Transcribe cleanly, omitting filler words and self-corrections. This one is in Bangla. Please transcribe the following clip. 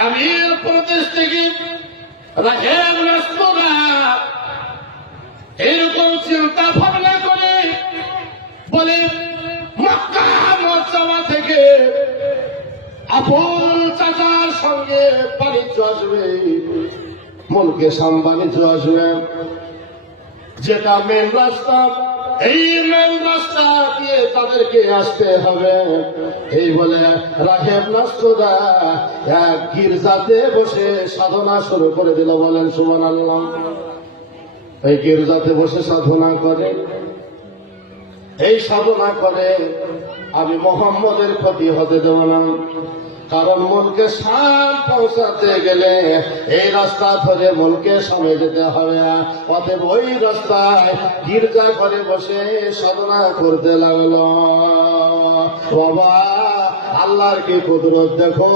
আমি প্রদেশ থেকে রাহেব রাস্তা এরকম চিন্তা ভাবনা করে বলে মক্কা মসজিদ থেকে আপন চাচার সঙ্গে বাণিজ্য আসবে, মুলকে বাণিজ্য আসবে, যেটা মেন রাস্তা, এই মেন রাস্তা দিয়ে তাদেরকে আসতে হবে। এই বলে রাহেব নাস্তুদা এক গির্জাতে বসে সাধনা শুরু করে দিল। বলেন সুবহানাল্লাহ। এই গির্জাতে বসে সাধনা করে, এই সাধনা করে আমি মোহাম্মদের ক্ষতি হতে দেব না, কারণ মনকে শাম পৌঁছাতে গেলে এই রাস্তা ধরে মনকে সামনে যেতে হবে। অতএব ওই রাস্তায় গির্জা ঘরে বসে সাধনা করতে লাগলো। বাবা, আল্লাহর কি কুদরত দেখো।